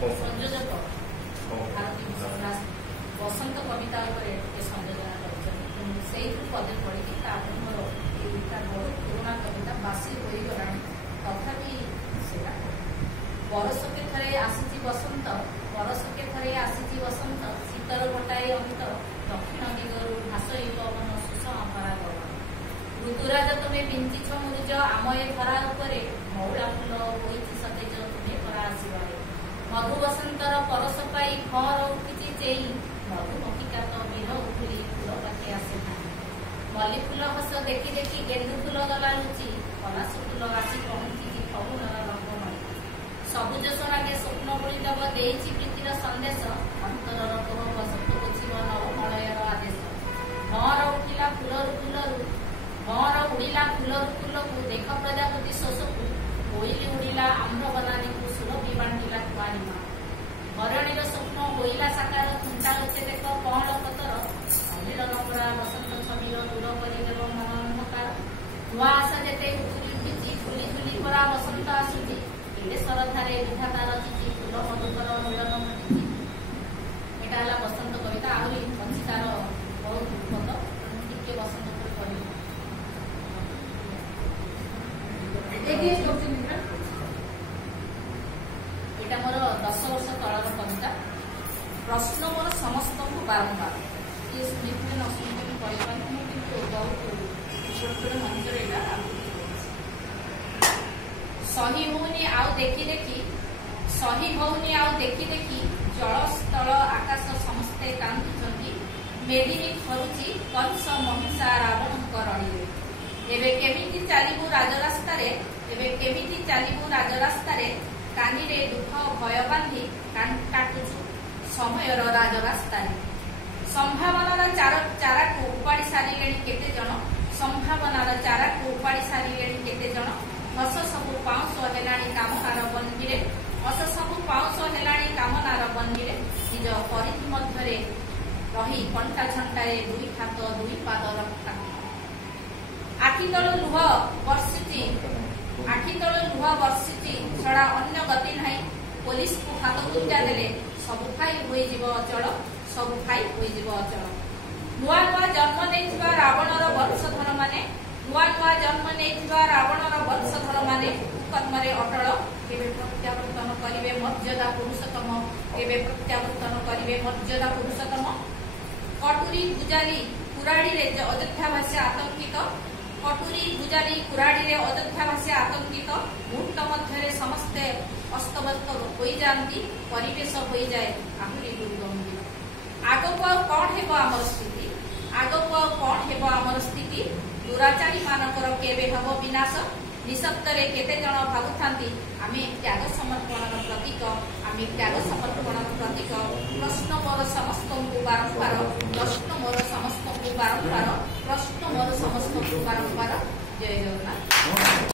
संयोजक भारती भूषण दास बसंत कविता संयोजना कर पदे पढ़ी मोर एटा बहुत पुराणा कविता बासी हो गला तथापि बरस के थरे आसी बसंत बरस के थरे आसी बसंत शीतर घटाए अंत दक्षिण दिगरु भाषई पवन सुषम परागण ऋतुराज तुमे पिंचिछ मुरुज आमये धरा उपरे मौला फूल होइछि सतेज तुमे परा आसीबारे मधु बसंतर परस पाई घर उठिछि चेई मधुमक्खिका तो बिरह उठुली फूल पाखे आसे नाही मल्ली फूल हस देखी देखी गेंदु फूल गला लुचि पलाश फूल आसी पहुंची फगुनर रंगमणि सबुज सोनागे स्वप्न बोली दब देइछि प्रीतिर संदेश अंतरर कोह बसंत पोछिब नवमलयर आदेश घर उठिला फूलरु फूलरु घर उड़िला फूलरु फूलकु देख प्रजापति शोषकु कोइली उड़िला आम्र बनानीकु सुरभि बांटिला कुआरीमा हरणीर स्वप्न होइला साकार खुंटा लुचे देख कौल पतर अनिल नपरा बसंत छबिर दूर करिदेव मन अंधकार धुआ आशा जेते उठुली उठिछि झुली झुली परा बसंत आसुछि एड़े सरधारे विधाता रचिछि फूल मधुकर मिलन घटिछि एटा हला बसंत कविता आहुरी अछि तार बहुत पद टिके बसंत पर पढि एटा मोर 10 वर्ष तलर कविता प्रश्न मोर समस्त को बारंबार ये सुनिथे न सुनिथे पढ़ी पानी किंतु बहुत छोट मंत्र एटा सही होनी आउ देखी देखी सही होनी आउ देखी देखी जल स्थल आकाश समस्ते कांदुचंती मेदिनी खरुची कंस महिषा रावण करणी एबे केमिति चालिबु राजरास्तारे एबे केमिति चालिबु राजरास्तारे कानीरे दुख भय बांधी काटुचु समयर राजरास्तारे संभावनार चारा को उपाड़ी सारिलेणी केते जन संभावनार चारा को उपाड़ी सारिलेणी केते जन हस सबु पाउस हेलाणी कामनार बंदीरे हस सबु पाउस हेलाणी कामनार बंदीरे निज परिधि मध्यरे रही कंटा छंटारे दुई हाथ दुई पाद रखा आखि तल लुह वर्षिची छड़ा अन्य गति नहीं पुलिस को हाथ गुंजा देले सब खाई होई जीव अचल सब खाई होई जीव अचल नुआ नुआ जन्म नेइथिबा रावणर वंशधर माने नुआ नुआ जन्म नेइथिबा रावणर वंशधर माने कर्मरे अटल केबे प्रत्यावर्तन करिवे मर्यादा पुरुषोत्तम केबे प्रत्यावर्तन करिवे मर्यादा पुरुषोत्तम कटुरी गुजाली कुराड़ी रे अयोध्या भाषा आतंकित कटुरी गुजाली कुराड़ी रे अयोध्या भाषा आतंकित मुहूर्त मध्य समस्ते अस्तव्यस्त हो जाती परिवेश हो जाए आहुरी दुर्गंभीर आगक कौन हेब आमर स्थिति आगक कौन हेब आमर स्थिति दुराचारी मानकर केबे हब विनाश निशब्दरे केते जन भाबुथांती आमे त्याग समर्पणर प्रतीक आमे त्याग समर्पणर प्रतीक प्रश्न मोर समस्त को